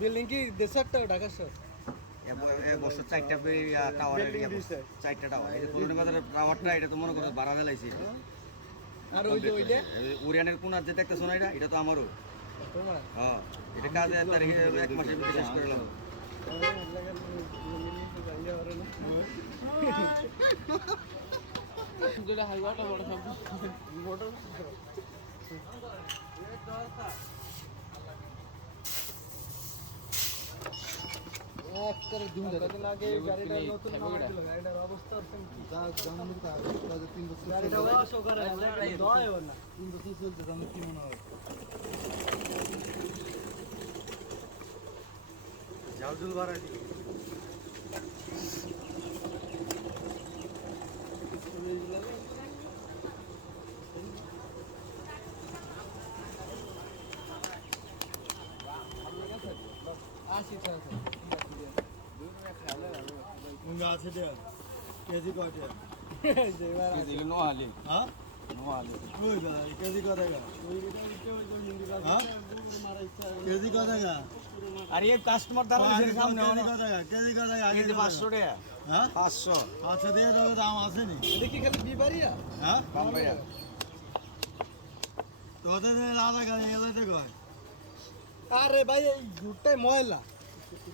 Building কি দেশারটা ঢাকা শহর? বছর চারটা টাওয়ার চারটা টাওয়ার এই যে পুরনো বাজারের টাওয়ারটা এটা তো মনে করো বাড়া ফেলাইছি আর ওই যে ওইটা উড়িয়ানের কোনার যে দেখতেছো না এটা এটা তো আমারও। হ্যাঁ এটা কাজে এক তারিখে এক মাসের ভিতরে শেষ বড় সব। একবারে দিন ধরে আগে গাড়িটা নতুন নামাই গাড়িটার অবস্থা সেম যা জানার তো আগে তিন বছর গাড়িটা ওয়াশ করে দয় না। তিন বছর চলছে কি মনে হয়? ভাড়া টাকা মুঙ্গা আছে কেজি হ্যাঁ? কই কেজি হ্যাঁ? কেজি কত গা আর এই কাস্টমার দ্বারা সামনে কেজি কত গা কেজি কত গা আগে কেজি পাঁচশো টাকা। হ্যাঁ? পাঁচশো। আচ্ছা দিয়ে দাও দাম আছে নি? দেখি খালি বিবারিয়া হ্যাঁ? বাম্বাইয়া। তোদের আধা গাড়ি এলে কয়? আরে ভাই এই জুটটাই ময়লা।